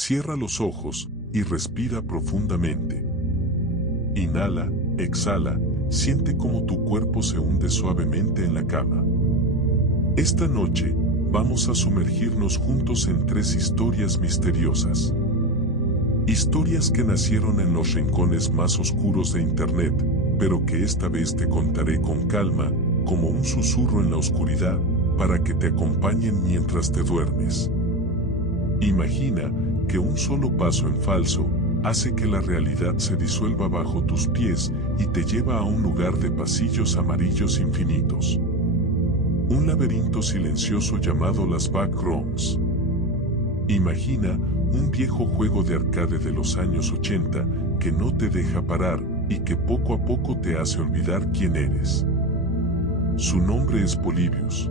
Cierra los ojos y respira profundamente. Inhala, exhala, siente cómo tu cuerpo se hunde suavemente en la cama. Esta noche, vamos a sumergirnos juntos en 3 historias misteriosas. Historias que nacieron en los rincones más oscuros de Internet, pero que esta vez te contaré con calma, como un susurro en la oscuridad, para que te acompañen mientras te duermes. Imagina que un solo paso en falso hace que la realidad se disuelva bajo tus pies y te lleva a un lugar de pasillos amarillos infinitos. Un laberinto silencioso llamado las Backrooms. Imagina un viejo juego de arcade de los años 80 que no te deja parar y que poco a poco te hace olvidar quién eres. Su nombre es Polybius.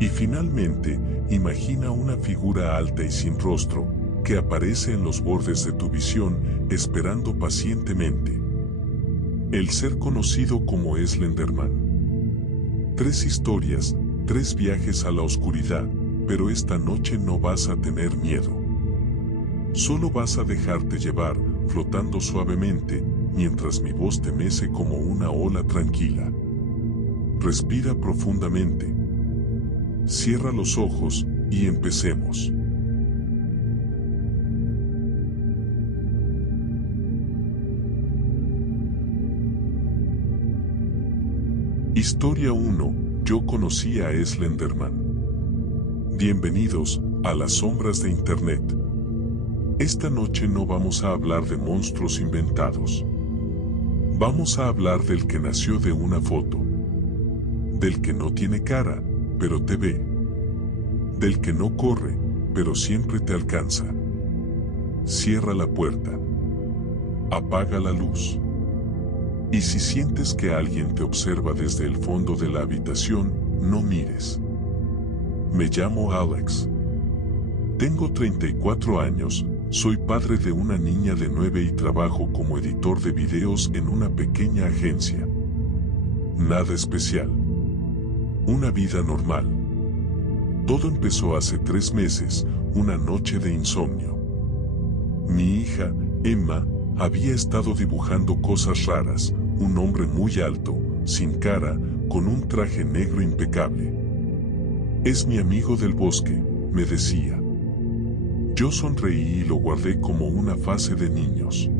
Y finalmente, imagina una figura alta y sin rostro, que aparece en los bordes de tu visión, esperando pacientemente. El ser conocido como Slenderman. 3 historias, 3 viajes a la oscuridad, pero esta noche no vas a tener miedo. Solo vas a dejarte llevar, flotando suavemente, mientras mi voz te mece como una ola tranquila. Respira profundamente. Cierra los ojos y empecemos. Historia 1. Yo conocí a Slenderman. Bienvenidos a las sombras de Internet. Esta noche no vamos a hablar de monstruos inventados. Vamos a hablar del que nació de una foto. Del que no tiene cara, pero te ve. Del que no corre, pero siempre te alcanza. Cierra la puerta. Apaga la luz. Y si sientes que alguien te observa desde el fondo de la habitación, no mires. Me llamo Alex. Tengo 34 años, soy padre de una niña de 9 y trabajo como editor de videos en una pequeña agencia. Nada especial. Una vida normal. Todo empezó hace 3 meses, una noche de insomnio. Mi hija, Emma, había estado dibujando cosas raras, un hombre muy alto, sin cara, con un traje negro impecable. Es mi amigo del bosque, me decía. Yo sonreí y lo guardé como una fase de niños.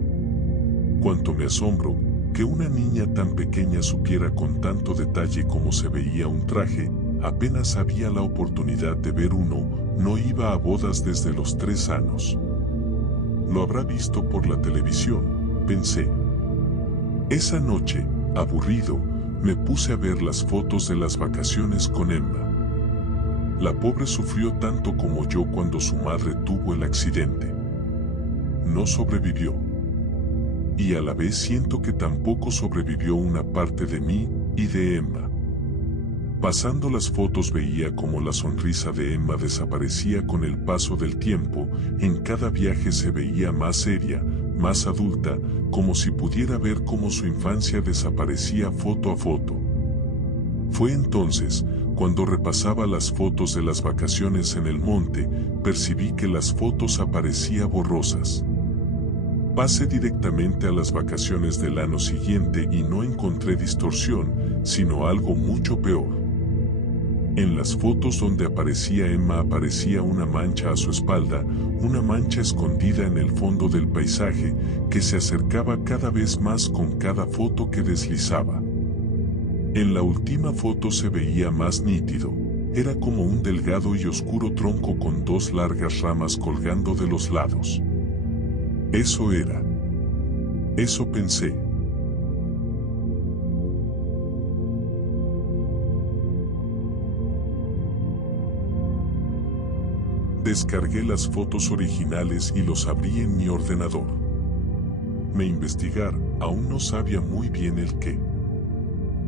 Cuánto me asombro que una niña tan pequeña supiera con tanto detalle cómo se veía un traje, apenas había la oportunidad de ver uno, no iba a bodas desde los 3 años. Lo habrá visto por la televisión, pensé. Esa noche, aburrido, me puse a ver las fotos de las vacaciones con Emma. La pobre sufrió tanto como yo cuando su madre tuvo el accidente. No sobrevivió. Y a la vez siento que tampoco sobrevivió una parte de mí y de Emma. Pasando las fotos veía como la sonrisa de Emma desaparecía con el paso del tiempo, en cada viaje se veía más seria, más adulta, como si pudiera ver cómo su infancia desaparecía foto a foto. Fue entonces, cuando repasaba las fotos de las vacaciones en el monte, percibí que las fotos aparecían borrosas. Pasé directamente a las vacaciones del año siguiente y no encontré distorsión, sino algo mucho peor. En las fotos donde aparecía Emma aparecía una mancha a su espalda, una mancha escondida en el fondo del paisaje, que se acercaba cada vez más con cada foto que deslizaba. En la última foto se veía más nítido, era como un delgado y oscuro tronco con 2 largas ramas colgando de los lados. Eso era. Eso pensé. Descargué las fotos originales y los abrí en mi ordenador. Me investigar, aún no sabía muy bien el qué.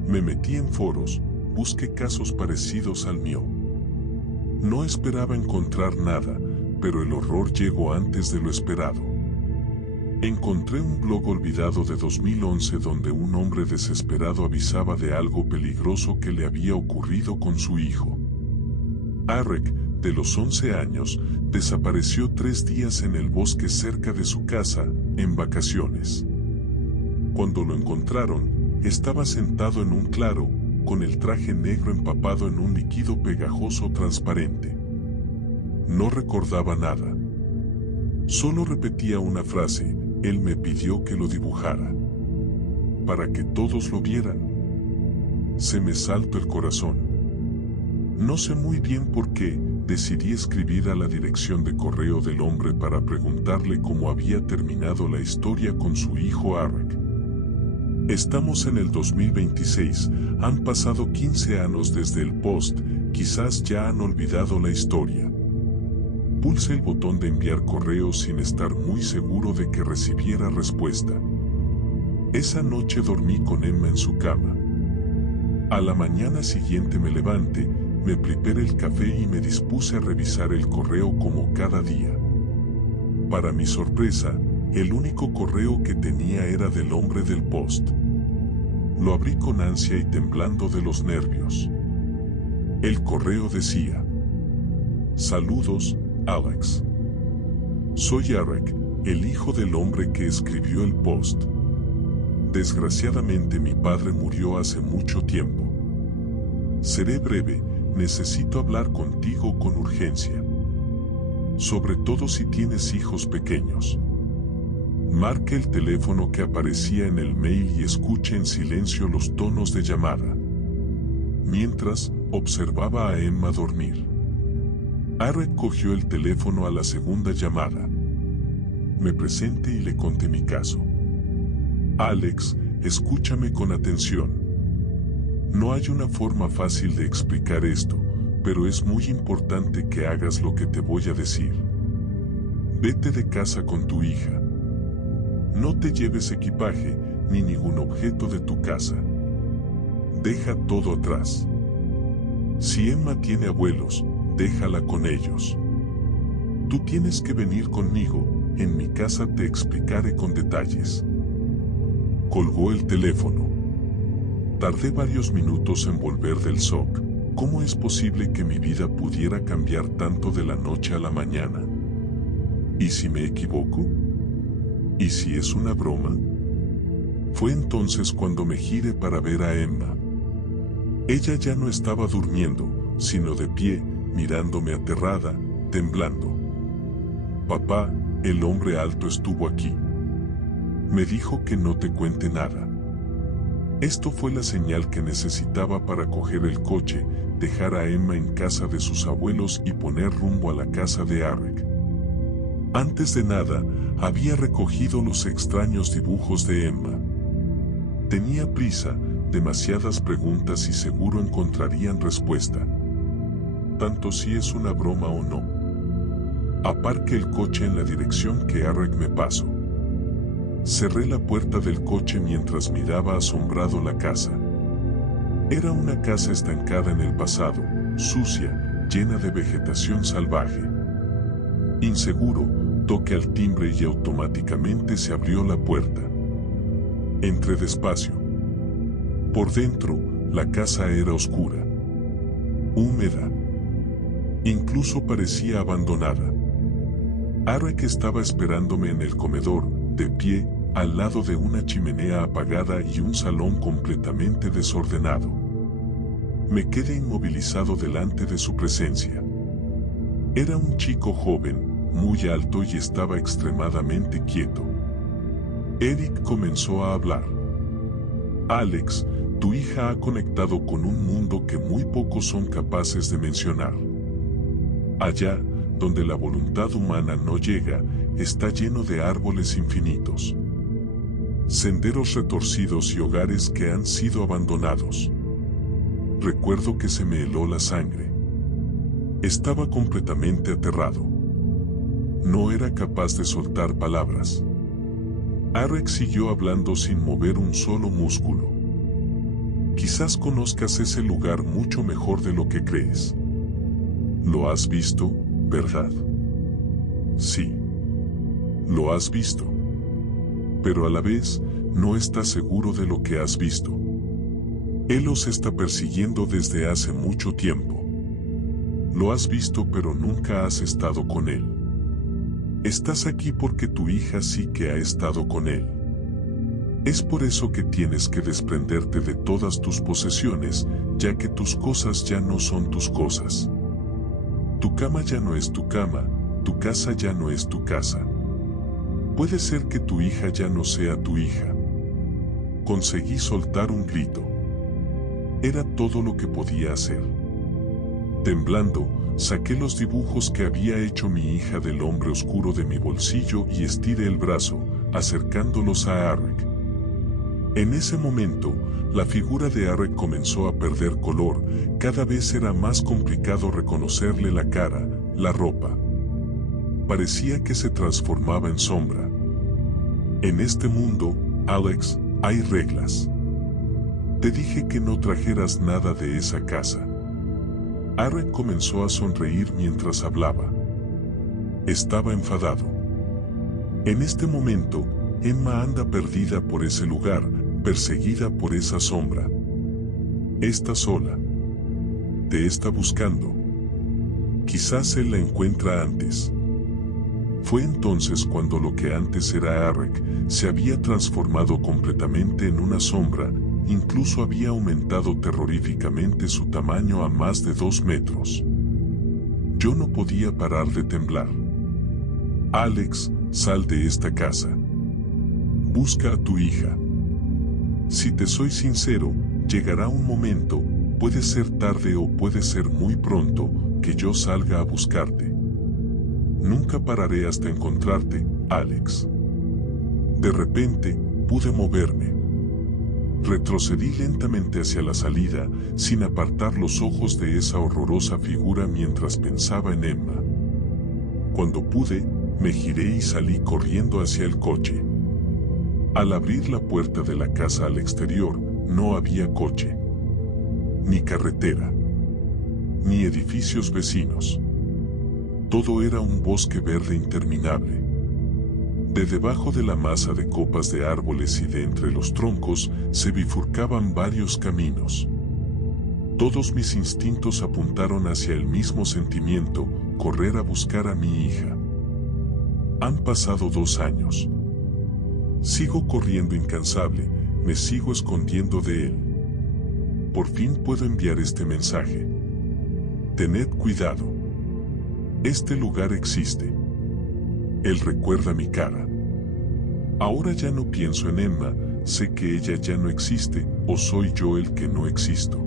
Me metí en foros, busqué casos parecidos al mío. No esperaba encontrar nada, pero el horror llegó antes de lo esperado. Encontré un blog olvidado de 2011 donde un hombre desesperado avisaba de algo peligroso que le había ocurrido con su hijo. Arek, de los 11 años, desapareció 3 días en el bosque cerca de su casa, en vacaciones. Cuando lo encontraron, estaba sentado en un claro, con el traje negro empapado en un líquido pegajoso transparente. No recordaba nada. Solo repetía una frase: él me pidió que lo dibujara, para que todos lo vieran. Se me saltó el corazón. No sé muy bien por qué, decidí escribir a la dirección de correo del hombre para preguntarle cómo había terminado la historia con su hijo Arik. Estamos en el 2026, han pasado 15 años desde el post, quizás ya han olvidado la historia. Pulsé el botón de enviar correo sin estar muy seguro de que recibiera respuesta. Esa noche dormí con Emma en su cama. A la mañana siguiente me levanté, me preparé el café y me dispuse a revisar el correo como cada día. Para mi sorpresa, el único correo que tenía era del hombre del post. Lo abrí con ansia y temblando de los nervios. El correo decía: saludos, Alex. Soy Arik, el hijo del hombre que escribió el post. Desgraciadamente mi padre murió hace mucho tiempo. Seré breve, necesito hablar contigo con urgencia. Sobre todo si tienes hijos pequeños. Marque el teléfono que aparecía en el mail y escuche en silencio los tonos de llamada. Mientras, observaba a Emma dormir. Arik cogió el teléfono a la segunda llamada. Me presenté y le conté mi caso. Alex, escúchame con atención. No hay una forma fácil de explicar esto, pero es muy importante que hagas lo que te voy a decir. Vete de casa con tu hija. No te lleves equipaje, ni ningún objeto de tu casa. Deja todo atrás. Si Emma tiene abuelos, déjala con ellos. Tú tienes que venir conmigo, en mi casa te explicaré con detalles. Colgó el teléfono. Tardé varios minutos en volver del shock. ¿Cómo es posible que mi vida pudiera cambiar tanto de la noche a la mañana? ¿Y si me equivoco? ¿Y si es una broma? Fue entonces cuando me giré para ver a Emma. Ella ya no estaba durmiendo, sino de pie, mirándome aterrada, temblando. Papá, el hombre alto estuvo aquí. Me dijo que no te cuente nada. Esto fue la señal que necesitaba para coger el coche, dejar a Emma en casa de sus abuelos y poner rumbo a la casa de Arik. Antes de nada, había recogido los extraños dibujos de Emma. Tenía prisa, demasiadas preguntas y seguro encontrarían respuesta. Tanto si es una broma o no. Aparqué el coche en la dirección que Arik me pasó. Cerré la puerta del coche mientras miraba asombrado la casa. Era una casa estancada en el pasado, sucia, llena de vegetación salvaje. Inseguro, toqué al timbre y automáticamente se abrió la puerta. Entré despacio. Por dentro, la casa era oscura, húmeda. Incluso parecía abandonada. Arik estaba esperándome en el comedor, de pie, al lado de una chimenea apagada y un salón completamente desordenado. Me quedé inmovilizado delante de su presencia. Era un chico joven, muy alto y estaba extremadamente quieto. Eric comenzó a hablar. Alex, tu hija ha conectado con un mundo que muy pocos son capaces de mencionar. Allá, donde la voluntad humana no llega, está lleno de árboles infinitos, senderos retorcidos y hogares que han sido abandonados. Recuerdo que se me heló la sangre. Estaba completamente aterrado. No era capaz de soltar palabras. Arik siguió hablando sin mover un solo músculo. Quizás conozcas ese lugar mucho mejor de lo que crees. Lo has visto, ¿verdad? Sí. Lo has visto. Pero a la vez, no estás seguro de lo que has visto. Él los está persiguiendo desde hace mucho tiempo. Lo has visto pero nunca has estado con él. Estás aquí porque tu hija sí que ha estado con él. Es por eso que tienes que desprenderte de todas tus posesiones, ya que tus cosas ya no son tus cosas. Tu cama ya no es tu cama, tu casa ya no es tu casa. Puede ser que tu hija ya no sea tu hija. Conseguí soltar un grito. Era todo lo que podía hacer. Temblando, saqué los dibujos que había hecho mi hija del hombre oscuro de mi bolsillo y estiré el brazo, acercándolos a Arek. En ese momento, la figura de Arek comenzó a perder color, cada vez era más complicado reconocerle la cara, la ropa. Parecía que se transformaba en sombra. En este mundo, Alex, hay reglas. Te dije que no trajeras nada de esa casa. Arek comenzó a sonreír mientras hablaba. Estaba enfadado. En este momento, Emma anda perdida por ese lugar, perseguida por esa sombra. Está sola. Te está buscando. Quizás él la encuentra antes. Fue entonces cuando lo que antes era Arek se había transformado completamente en una sombra, incluso había aumentado terroríficamente su tamaño a más de 2 metros. Yo no podía parar de temblar. Alex, sal de esta casa. Busca a tu hija. Si te soy sincero, llegará un momento, puede ser tarde o puede ser muy pronto, que yo salga a buscarte. Nunca pararé hasta encontrarte, Alex. De repente, pude moverme. Retrocedí lentamente hacia la salida, sin apartar los ojos de esa horrorosa figura mientras pensaba en Emma. Cuando pude, me giré y salí corriendo hacia el coche. Al abrir la puerta de la casa al exterior, no había coche, ni carretera, ni edificios vecinos. Todo era un bosque verde interminable. De debajo de la masa de copas de árboles y de entre los troncos se bifurcaban varios caminos. Todos mis instintos apuntaron hacia el mismo sentimiento, correr a buscar a mi hija. Han pasado 2 años. Sigo corriendo incansable, me sigo escondiendo de él. Por fin puedo enviar este mensaje. Tened cuidado. Este lugar existe. Él recuerda mi cara. Ahora ya no pienso en Emma, sé que ella ya no existe, o soy yo el que no existo.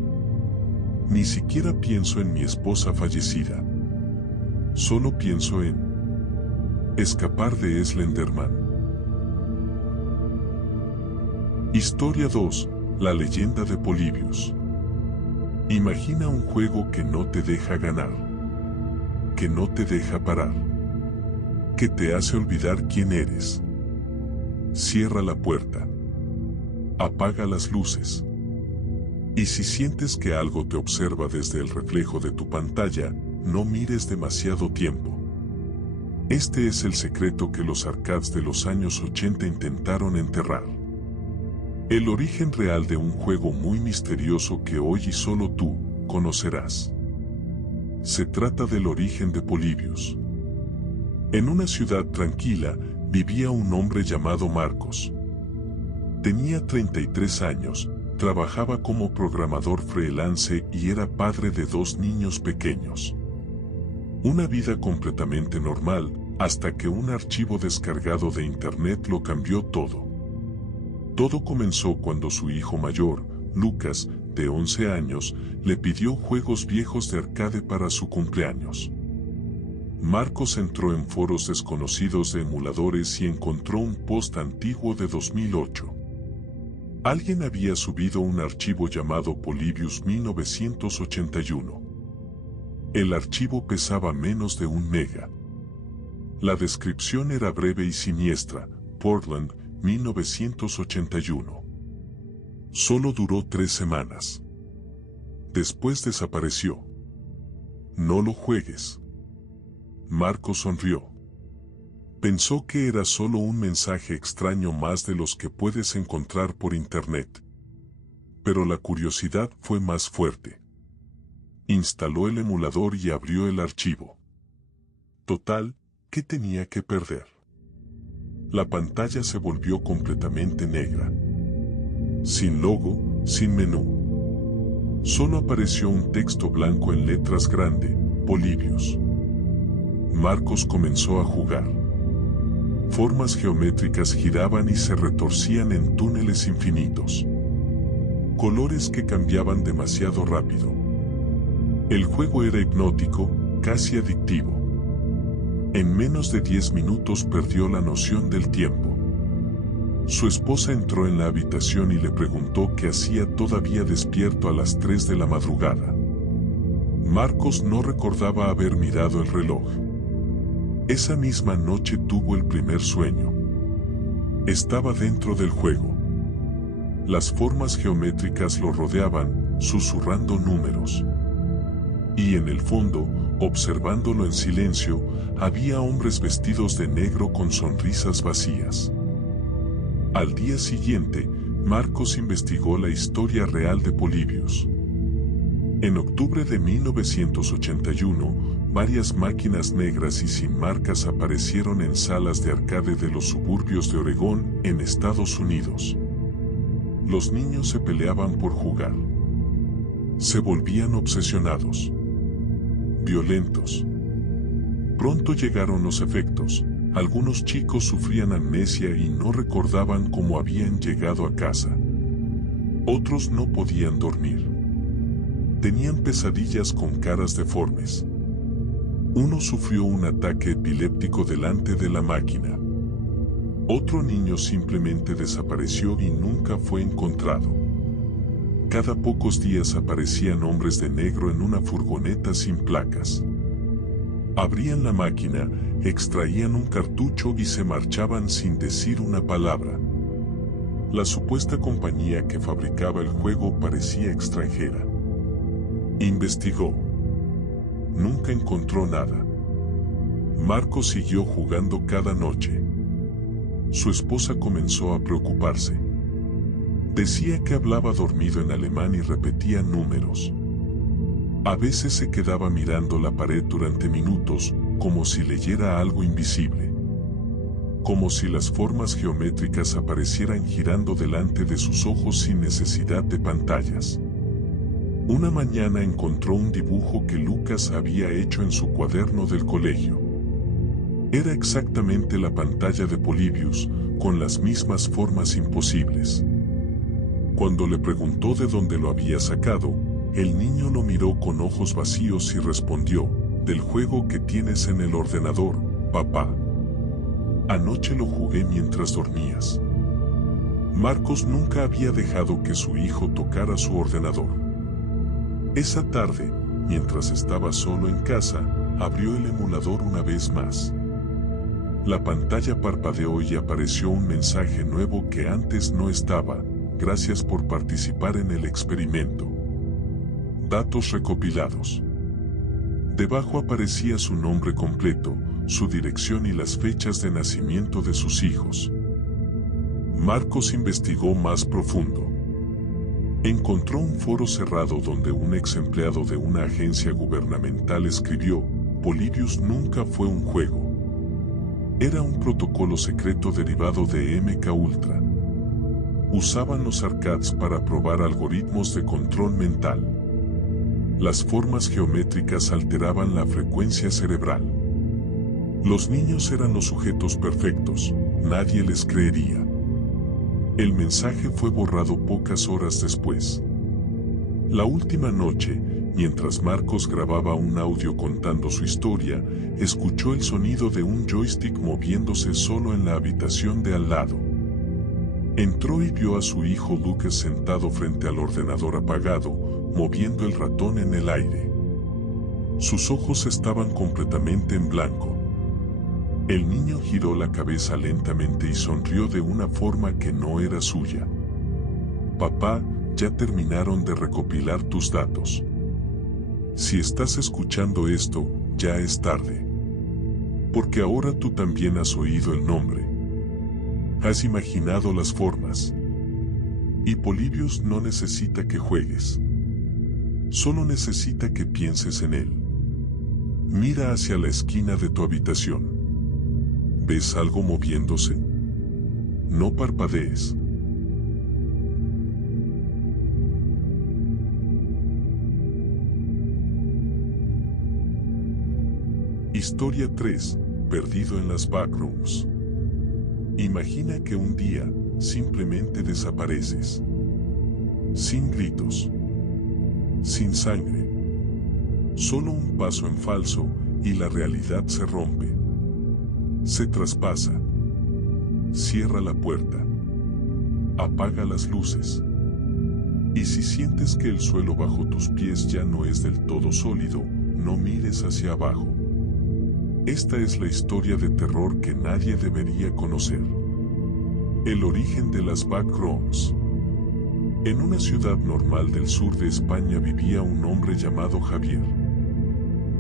Ni siquiera pienso en mi esposa fallecida. Solo pienso en escapar de Slenderman. Historia 2. La leyenda de Polybius. Imagina un juego que no te deja ganar, que no te deja parar, que te hace olvidar quién eres. Cierra la puerta. Apaga las luces. Y si sientes que algo te observa desde el reflejo de tu pantalla, no mires demasiado tiempo. Este es el secreto que los arcades de los años 80 intentaron enterrar. El origen real de un juego muy misterioso que hoy y solo tú conocerás. Se trata del origen de Polybius. En una ciudad tranquila vivía un hombre llamado Marcos. Tenía 33 años, trabajaba como programador freelance y era padre de 2 niños pequeños. Una vida completamente normal, hasta que un archivo descargado de internet lo cambió todo. Todo comenzó cuando su hijo mayor, Lucas, de 11 años, le pidió juegos viejos de arcade para su cumpleaños. Marcos entró en foros desconocidos de emuladores y encontró un post antiguo de 2008. Alguien había subido un archivo llamado Polybius 1981. El archivo pesaba menos de 1 mega. La descripción era breve y siniestra: Portland, 1981. Solo duró 3 semanas. Después desapareció. No lo juegues. Marcos sonrió. Pensó que era solo un mensaje extraño más de los que puedes encontrar por internet. Pero la curiosidad fue más fuerte. Instaló el emulador y abrió el archivo. Total, ¿qué tenía que perder? La pantalla se volvió completamente negra. Sin logo, sin menú. Solo apareció un texto blanco en letras grande, Polybius. Marcos comenzó a jugar. Formas geométricas giraban y se retorcían en túneles infinitos. Colores que cambiaban demasiado rápido. El juego era hipnótico, casi adictivo. En menos de 10 minutos perdió la noción del tiempo. Su esposa entró en la habitación y le preguntó qué hacía todavía despierto a las 3 de la madrugada. Marcos no recordaba haber mirado el reloj. Esa misma noche tuvo el primer sueño. Estaba dentro del juego. Las formas geométricas lo rodeaban, susurrando números. Y en el fondo, observándolo en silencio, había hombres vestidos de negro con sonrisas vacías. Al día siguiente, Marcos investigó la historia real de Polybius. En octubre de 1981, varias máquinas negras y sin marcas aparecieron en salas de arcade de los suburbios de Oregón, en Estados Unidos. Los niños se peleaban por jugar. Se volvían obsesionados. Violentos. Pronto llegaron los efectos. Algunos chicos sufrían amnesia y no recordaban cómo habían llegado a casa. Otros no podían dormir. Tenían pesadillas con caras deformes. Uno sufrió un ataque epiléptico delante de la máquina. Otro niño simplemente desapareció y nunca fue encontrado. Cada pocos días aparecían hombres de negro en una furgoneta sin placas. Abrían la máquina, extraían un cartucho y se marchaban sin decir una palabra. La supuesta compañía que fabricaba el juego parecía extranjera. Investigó. Nunca encontró nada. Marcos siguió jugando cada noche. Su esposa comenzó a preocuparse. Decía que hablaba dormido en alemán y repetía números. A veces se quedaba mirando la pared durante minutos, como si leyera algo invisible. Como si las formas geométricas aparecieran girando delante de sus ojos sin necesidad de pantallas. Una mañana encontró un dibujo que Lucas había hecho en su cuaderno del colegio. Era exactamente la pantalla de Polybius, con las mismas formas imposibles. Cuando le preguntó de dónde lo había sacado, el niño lo miró con ojos vacíos y respondió, «Del juego que tienes en el ordenador, papá. Anoche lo jugué mientras dormías». Marcos nunca había dejado que su hijo tocara su ordenador. Esa tarde, mientras estaba solo en casa, abrió el emulador una vez más. La pantalla parpadeó y apareció un mensaje nuevo que antes no estaba. Gracias por participar en el experimento. Datos recopilados. Debajo aparecía su nombre completo, su dirección y las fechas de nacimiento de sus hijos. Marcos investigó más profundo. Encontró un foro cerrado donde un ex empleado de una agencia gubernamental escribió, Polybius nunca fue un juego. Era un protocolo secreto derivado de MK Ultra. Usaban los arcades para probar algoritmos de control mental. Las formas geométricas alteraban la frecuencia cerebral. Los niños eran los sujetos perfectos, nadie les creería. El mensaje fue borrado pocas horas después. La última noche, mientras Marcos grababa un audio contando su historia, escuchó el sonido de un joystick moviéndose solo en la habitación de al lado. Entró y vio a su hijo Lucas sentado frente al ordenador apagado, moviendo el ratón en el aire. Sus ojos estaban completamente en blanco. El niño giró la cabeza lentamente y sonrió de una forma que no era suya. Papá, ya terminaron de recopilar tus datos. Si estás escuchando esto, ya es tarde. Porque ahora tú también has oído el nombre. Has imaginado las formas. Y Polybius no necesita que juegues. Solo necesita que pienses en él. Mira hacia la esquina de tu habitación. ¿Ves algo moviéndose? No parpadees. Historia 3. Perdido en las backrooms. Imagina que un día simplemente desapareces. Sin gritos. Sin sangre. Solo un paso en falso y la realidad se rompe. Se traspasa. Cierra la puerta. Apaga las luces. Y si sientes que el suelo bajo tus pies ya no es del todo sólido, no mires hacia abajo. Esta es la historia de terror que nadie debería conocer. El origen de las backrooms. En una ciudad normal del sur de España vivía un hombre llamado Javier.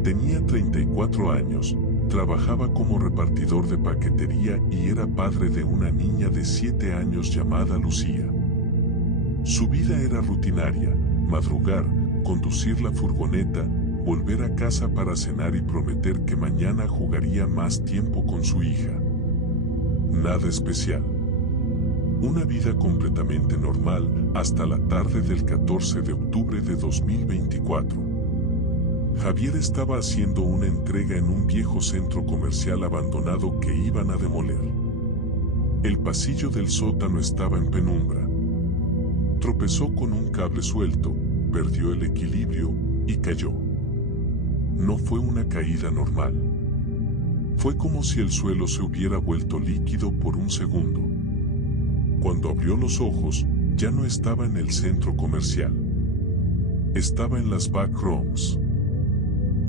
Tenía 34 años, trabajaba como repartidor de paquetería y era padre de una niña de 7 años llamada Lucía. Su vida era rutinaria: madrugar, conducir la furgoneta, volver a casa para cenar y prometer que mañana jugaría más tiempo con su hija. Nada especial. Una vida completamente normal hasta la tarde del 14 de octubre de 2024. Javier estaba haciendo una entrega en un viejo centro comercial abandonado que iban a demoler. El pasillo del sótano estaba en penumbra. Tropezó con un cable suelto, perdió el equilibrio y cayó. No fue una caída normal. Fue como si el suelo se hubiera vuelto líquido por un segundo. Cuando abrió los ojos, ya no estaba en el centro comercial. Estaba en las backrooms.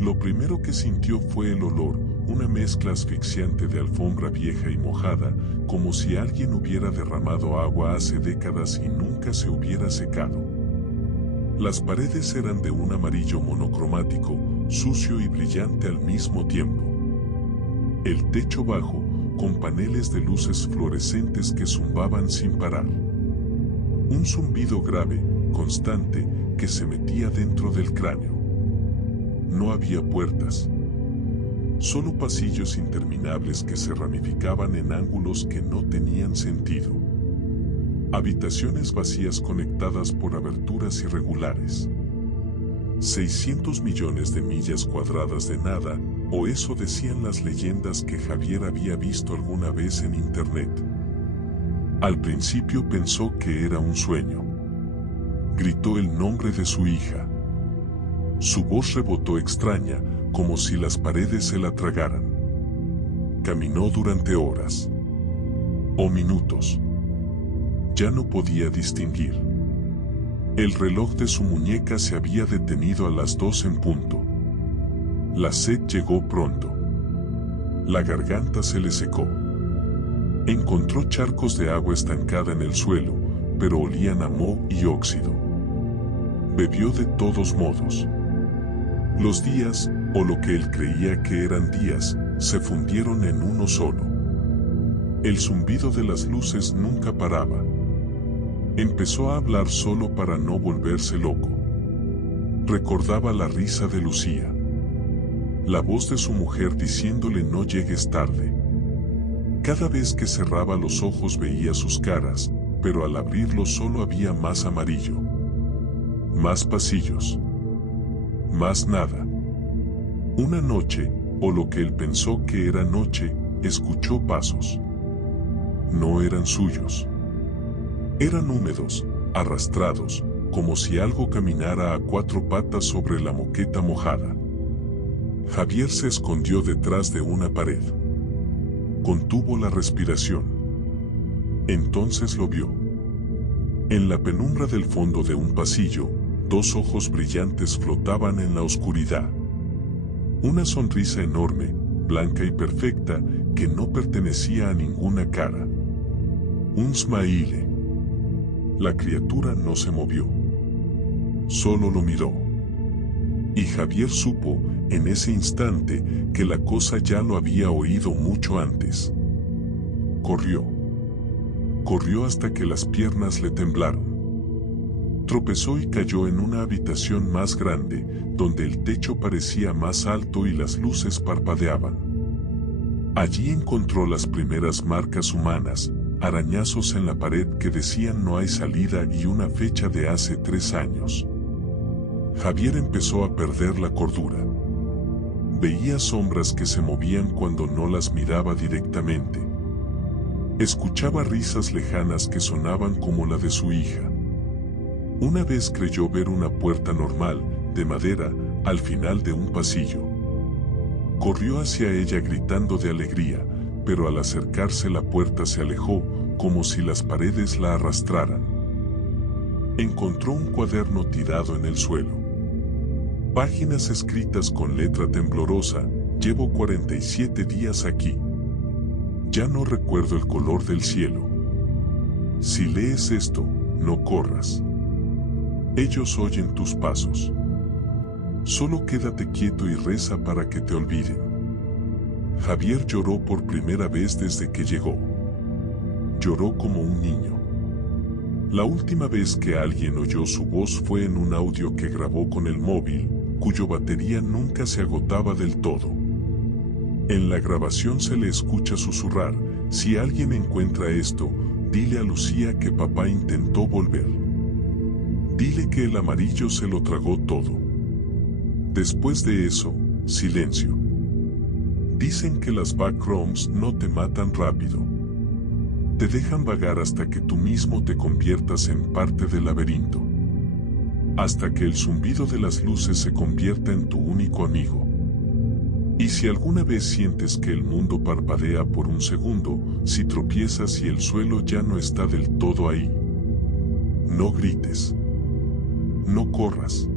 Lo primero que sintió fue el olor, una mezcla asfixiante de alfombra vieja y mojada, como si alguien hubiera derramado agua hace décadas y nunca se hubiera secado. Las paredes eran de un amarillo monocromático, sucio y brillante al mismo tiempo. El techo bajo, con paneles de luces fluorescentes que zumbaban sin parar. Un zumbido grave, constante, que se metía dentro del cráneo. No había puertas. Solo pasillos interminables que se ramificaban en ángulos que no tenían sentido. Habitaciones vacías conectadas por aberturas irregulares. 600 millones de millas cuadradas de nada, o eso decían las leyendas que Javier había visto alguna vez en internet. Al principio pensó que era un sueño. Gritó el nombre de su hija. Su voz rebotó extraña, como si las paredes se la tragaran. Caminó durante horas. O minutos. Ya no podía distinguir. El reloj de su muñeca se había detenido a las 2 en punto. La sed llegó pronto. La garganta se le secó. Encontró charcos de agua estancada en el suelo, pero olían a moho y óxido. Bebió de todos modos. Los días, o lo que él creía que eran días, se fundieron en uno solo. El zumbido de las luces nunca paraba. Empezó a hablar solo para no volverse loco. Recordaba la risa de Lucía. La voz de su mujer diciéndole no llegues tarde. Cada vez que cerraba los ojos veía sus caras, pero al abrirlos solo había más amarillo. Más pasillos. Más nada. Una noche, o lo que él pensó que era noche, escuchó pasos. No eran suyos. Eran húmedos, arrastrados, como si algo caminara a 4 patas sobre la moqueta mojada. Javier se escondió detrás de una pared. Contuvo la respiración. Entonces lo vio. En la penumbra del fondo de un pasillo, 2 ojos brillantes flotaban en la oscuridad. Una sonrisa enorme, blanca y perfecta, que no pertenecía a ninguna cara. Un smile. La criatura no se movió. Solo lo miró. Y Javier supo, en ese instante, que la cosa ya lo había oído mucho antes. Corrió. Corrió hasta que las piernas le temblaron. Tropezó y cayó en una habitación más grande, donde el techo parecía más alto y las luces parpadeaban. Allí encontró las primeras marcas humanas, arañazos en la pared que decían no hay salida y una fecha de hace 3 años. Javier empezó a perder la cordura. Veía sombras que se movían cuando no las miraba directamente. Escuchaba risas lejanas que sonaban como la de su hija. Una vez creyó ver una puerta normal, de madera, al final de un pasillo. Corrió hacia ella gritando de alegría, pero al acercarse la puerta se alejó, como si las paredes la arrastraran. Encontró un cuaderno tirado en el suelo. Páginas escritas con letra temblorosa: llevo 47 días aquí. Ya no recuerdo el color del cielo. Si lees esto, no corras. Ellos oyen tus pasos. Solo quédate quieto y reza para que te olviden. Javier lloró por primera vez desde que llegó. Lloró como un niño. La última vez que alguien oyó su voz fue en un audio que grabó con el móvil, cuya batería nunca se agotaba del todo. En la grabación se le escucha susurrar: si alguien encuentra esto, dile a Lucía que papá intentó volver. Dile que el amarillo se lo tragó todo. Después de eso, silencio. Dicen que las backrooms no te matan rápido. Te dejan vagar hasta que tú mismo te conviertas en parte del laberinto. Hasta que el zumbido de las luces se convierta en tu único amigo. Y si alguna vez sientes que el mundo parpadea por un segundo, si tropiezas y el suelo ya no está del todo ahí, no grites. No corras.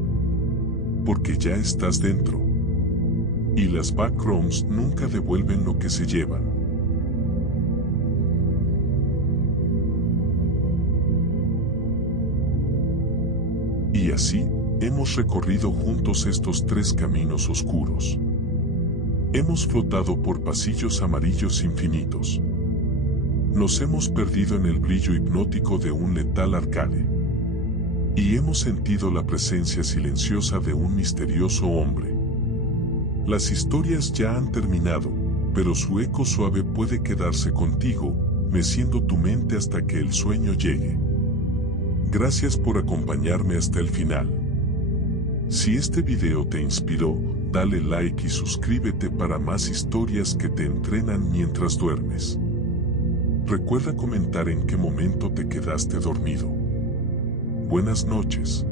Porque ya estás dentro. Y las backrooms nunca devuelven lo que se llevan. Y así, hemos recorrido juntos estos 3 caminos oscuros. Hemos flotado por pasillos amarillos infinitos. Nos hemos perdido en el brillo hipnótico de un letal arcade. Y hemos sentido la presencia silenciosa de un misterioso hombre. Las historias ya han terminado, pero su eco suave puede quedarse contigo, meciendo tu mente hasta que el sueño llegue. Gracias por acompañarme hasta el final. Si este video te inspiró, dale like y suscríbete para más historias que te entrenan mientras duermes. Recuerda comentar en qué momento te quedaste dormido. Buenas noches.